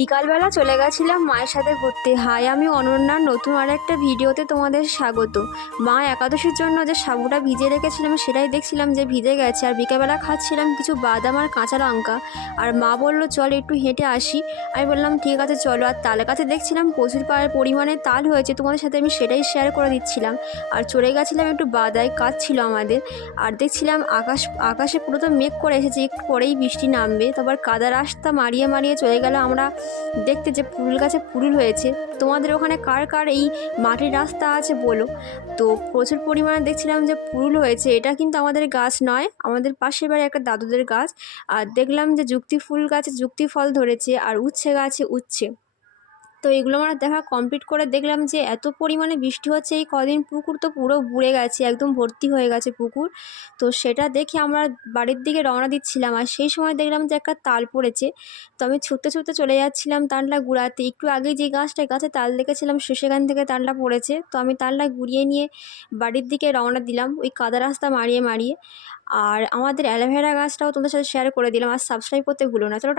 বিকালবেলা চলে গেছিলাম মায়ের সাথে ঘুরতে। হাই, আমি অনন্যার নতুন আর একটা ভিডিওতে তোমাদের স্বাগত। মা একাদশীর জন্য যে সাবুটা ভিজিয়ে রেখেছিলাম সেটাই দেখছিলাম যে ভিজে গেছে, আর বিকালবেলা খাচ্ছিলাম কিছু বাদাম আর কাঁচা লঙ্কা। আর মা বললো চল একটু হেঁটে আসি। আমি বললাম ঠিক আছে চলো। আর তাল গাছে দেখছিলাম প্রচুর পরিমাণে তাল হয়েছে, তোমাদের সাথে আমি সেটাই শেয়ার করে দিচ্ছিলাম। আর চলে গেছিলাম একটু বাদায়, কাজ ছিল আমাদের। আর দেখছিলাম আকাশে পুরো তো মেঘ করে এসেছে, একটু পরেই বৃষ্টি নামবে। তারপর কাদা রাস্তা মারিয়ে মারিয়ে চলে গেল আমরা দেখতে যে পুরুল গাছে পুরুল হয়েছে। তোমাদের ওখানে কার কার এই মাটির রাস্তা আছে বলো। তো প্রচুর পরিমাণে দেখছিলাম যে পুরুল হয়েছে। এটা কিন্তু আমাদের গাছ নয়, আমাদের পাশের বাড়ি একটা দাদুদের গাছ। আর দেখলাম যে যুক্তি ফুল গাছে যুক্তি ফল ধরেছে, আর উচ্ছে গাছে উচ্ছে। তো এগুলো আমরা দেখা কমপ্লিট করে দেখলাম যে এত পরিমাণে বৃষ্টি হচ্ছে এই কদিন, পুকুর তো পুরো বুড়ে গেছে, একদম ভর্তি হয়ে গেছে পুকুর। তো সেটা দেখে আমরা বাড়ির দিকে রওনা দিচ্ছিলাম, আর সেই সময় দেখলাম যে একটা তাল পড়েছে। তো আমি ছুটতে ছুটতে চলে যাচ্ছিলাম তালটা গুড়াতে। একটু আগে যে গাছে তাল দেখেছিলাম সেখান থেকে তালটা পড়েছে। তো আমি তালটা গুড়িয়ে নিয়ে বাড়ির দিকে রওনা দিলাম ওই কাদা রাস্তা মারিয়ে মারিয়ে। আর আমাদের অ্যালোভেরা গাছটাও তোমাদের সাথে শেয়ার করে দিলাম। আর সাবস্ক্রাইব করতে ভুলো না। চলো।